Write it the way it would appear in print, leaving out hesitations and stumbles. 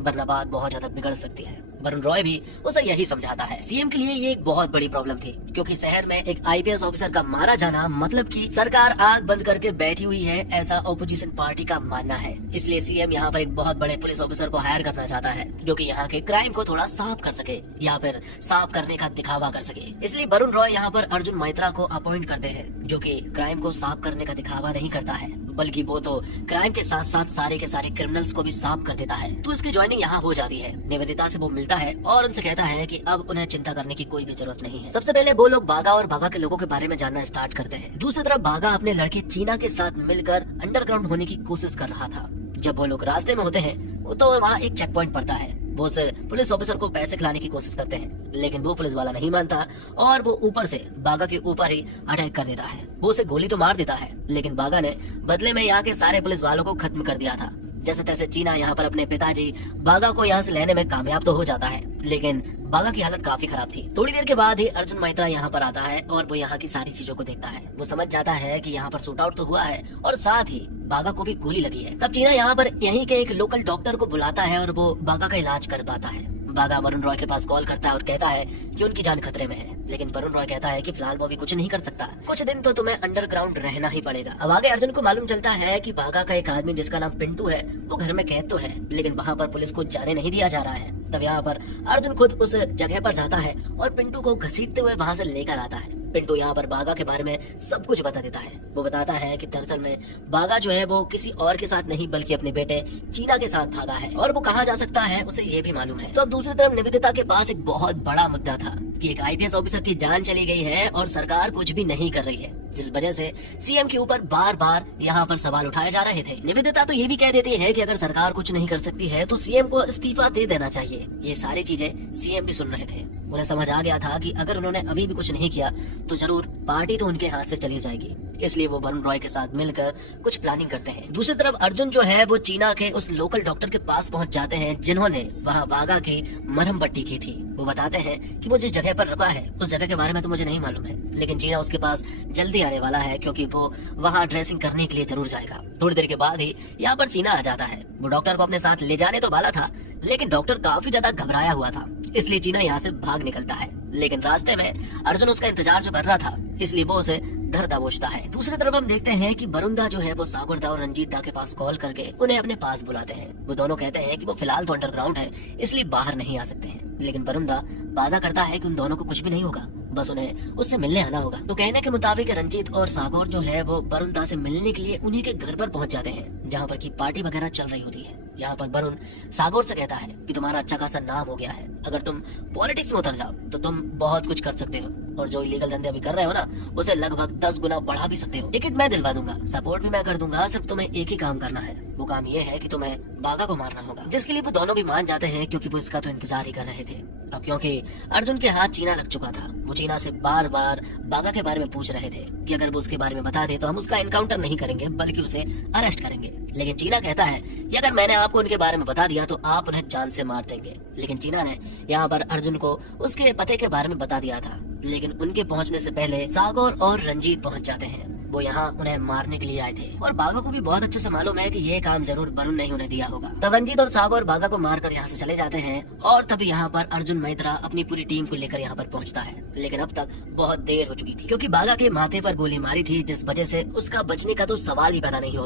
वरना बात बहुत ज्यादा बिगड़ सकती है। वरुण रॉय भी उसे यही समझाता है। सीएम के लिए ये एक बहुत बड़ी प्रॉब्लम थी, क्योंकि शहर में एक आईपीएस ऑफिसर का मारा जाना मतलब कि सरकार आग बंद करके बैठी हुई है, ऐसा ऑपोजिशन पार्टी का मानना है। इसलिए सीएम यहाँ पर एक बहुत बड़े पुलिस ऑफिसर को हायर करना चाहता है, जो कि यहाँ के क्राइम को थोड़ा साफ कर सके या फिर साफ करने का दिखावा कर सके। इसलिए वरुण रॉय यहाँ पर अर्जुन मैत्रा को अपॉइंट करते हैं, जो कि क्राइम को साफ करने का दिखावा नहीं करता है, बल्कि वो तो क्राइम के साथ साथ सारे के सारे क्रिमिनल्स को भी साफ कर देता है। तो इसकी ज्वाइनिंग यहाँ हो जाती है। निवेदिता से वो मिलता है और उनसे कहता है कि अब उन्हें चिंता करने की कोई भी जरूरत नहीं है। सबसे पहले वो लोग बागा और बागा के लोगों के बारे में जानना स्टार्ट करते हैं। दूसरी तरफ बागा अपने लड़के चीना के साथ मिलकर अंडरग्राउंड होने की कोशिश कर रहा था। जब वो लोग रास्ते में होते हैं तो वहाँ एक चेक पॉइंट पड़ता है। वो उस पुलिस ऑफिसर को पैसे खिलाने की कोशिश करते हैं, लेकिन वो पुलिस वाला नहीं मानता और वो ऊपर से बागा के ऊपर ही अटैक कर देता है। वो उसे गोली तो मार देता है, लेकिन बागा ने बदले में यहाँ के सारे पुलिस वालों को खत्म कर दिया था। जैसे तैसे चीना यहाँ पर अपने पिताजी बागा को यहाँ से लेने में कामयाब तो हो जाता है, लेकिन बागा की हालत काफी खराब थी। थोड़ी देर के बाद ही अर्जुन मैत्रा यहाँ पर आता है और वो यहाँ की सारी चीजों को देखता है। वो समझ जाता है कि यहाँ पर शूट आउट तो हुआ है और साथ ही बागा को भी गोली लगी है। तब चीना यहाँ पर यहीं के एक लोकल डॉक्टर को बुलाता है और वो बागा का इलाज कर पाता है। बागा वरुण रॉय के पास कॉल करता है और कहता है कि उनकी जान खतरे में है, लेकिन वरुण रॉय कहता है कि फिलहाल वो भी कुछ नहीं कर सकता, कुछ दिन तो तुम्हें अंडरग्राउंड रहना ही पड़ेगा। अब आगे अर्जुन को मालूम चलता है कि बागा का एक आदमी जिसका नाम पिंटू है वो घर में कैद तो है, लेकिन वहाँ पर पुलिस को जाने नहीं दिया जा रहा है। तब यहाँ पर अर्जुन खुद उस जगह पर जाता है और पिंटू को घसीटते हुए वहाँ से लेकर आता है। पिंटू यहाँ पर बागा के बारे में सब कुछ बता देता है। वो बताता है कि दरअसल में बागा जो है वो किसी और के साथ नहीं बल्कि अपने बेटे चीना के साथ भागा है और वो कहाँ जा सकता है उसे ये भी मालूम है। तो अब दूसरी तरफ निवेदिता के पास एक बहुत बड़ा मुद्दा था कि एक आईपीएस ऑफिसर की जान चली गई है और सरकार कुछ भी नहीं कर रही है, जिस वजह से सीएम के ऊपर बार बार यहाँ पर सवाल उठाए जा रहे थे। निवेदिता तो ये भी कह देती है कि अगर सरकार कुछ नहीं कर सकती है तो सीएम को इस्तीफा दे देना चाहिए। ये सारी चीजें सीएम भी सुन रहे थे। उन्हें समझ आ गया था कि अगर उन्होंने अभी भी कुछ नहीं किया तो जरूर पार्टी तो उनके हाथ से चली जाएगी। इसलिए वो वरुण रॉय के साथ मिलकर कुछ प्लानिंग करते हैं। दूसरी तरफ अर्जुन जो है वो चीना के उस लोकल डॉक्टर के पास पहुंच जाते हैं जिन्होंने वहां बागा की मरहम पट्टी की थी। वो बताते हैं कि वो जिस जगह पर रुका है उस जगह के बारे में तो मुझे नहीं मालूम है, लेकिन चीना उसके पास जल्दी आने वाला है क्योंकि वो वहाँ ड्रेसिंग करने के लिए जरूर जाएगा। थोड़ी देर के बाद ही यहाँ पर चीना आ जाता है। वो डॉक्टर को अपने साथ ले जाने तो वाला था, लेकिन डॉक्टर काफी ज्यादा घबराया हुआ था, इसलिए चीना यहाँ से भाग निकलता है। लेकिन रास्ते में अर्जुन उसका इंतजार जो कर रहा था, इसलिए वो उसे धर दबोचता है। दूसरी तरफ हम देखते हैं कि वरुण दा जो है वो सागर दा और रंजीत दा के पास कॉल करके उन्हें अपने पास बुलाते हैं। वो दोनों कहते हैं कि वो फिलहाल तो अंडरग्राउंड है, इसलिए बाहर नहीं आ सकते हैं, लेकिन वरुण दा वादा करता है कि उन दोनों को कुछ भी नहीं होगा, बस उन्हें उससे मिलने आना होगा। तो कहने के मुताबिक रंजीत और सागर जो है वो वरुण दा से मिलने के लिए उन्हीं के घर पर पहुंच जाते हैं, जहाँ पर की पार्टी वगैरह चल रही होती है। यहाँ पर वरुण सागर से कहता है कि तुम्हारा अच्छा खासा नाम हो गया है, अगर तुम पॉलिटिक्स में उतर जाओ तो तुम बहुत कुछ कर सकते हो और जो इलीगल धंधे अभी कर रहे हो ना उसे लगभग 10 गुना बढ़ा भी सकते हो। टिकट मैं दिलवा दूंगा, सपोर्ट भी मैं कर दूंगा, सिर्फ तुम्हें एक ही काम करना है। वो काम ये है कि तुम्हें बागा को मारना होगा, जिसके लिए वो दोनों भी मान जाते हैं क्योंकि वो इसका तो इंतजार ही कर रहे थे। अब क्योंकि अर्जुन के हाथ चीना लग चुका था, वो चीना से बार बार बागा के बारे में पूछ रहे थे कि अगर वो उसके बारे में बता दे तो हम उसका एनकाउंटर नहीं करेंगे बल्कि उसे अरेस्ट करेंगे। लेकिन चीना कहता है कि अगर मैंने आपको उनके बारे में बता दिया तो आप उन्हें जान से मार देंगे। लेकिन चीना ने यहाँ पर अर्जुन को उसके पते के बारे में बता दिया था, लेकिन उनके पहुँचने से पहले सागर और रंजीत पहुँच जाते हैं। वो यहाँ उन्हें मारने के लिए आए थे और बागा को भी बहुत अच्छे से मालूम है कि ये काम जरूर वरुण ने ही उन्हें दिया होगा। तब रंजीत और सागर बागा को मारकर यहाँ से चले जाते हैं और तभी यहाँ पर अर्जुन मैत्रा अपनी पूरी टीम को लेकर यहाँ पर पहुँचता है, लेकिन अब तक बहुत देर हो चुकी थी क्योंकि बागा के माथे पर गोली मारी थी, जिस वजह से उसका बचने का तो सवाल ही पैदा नहीं हो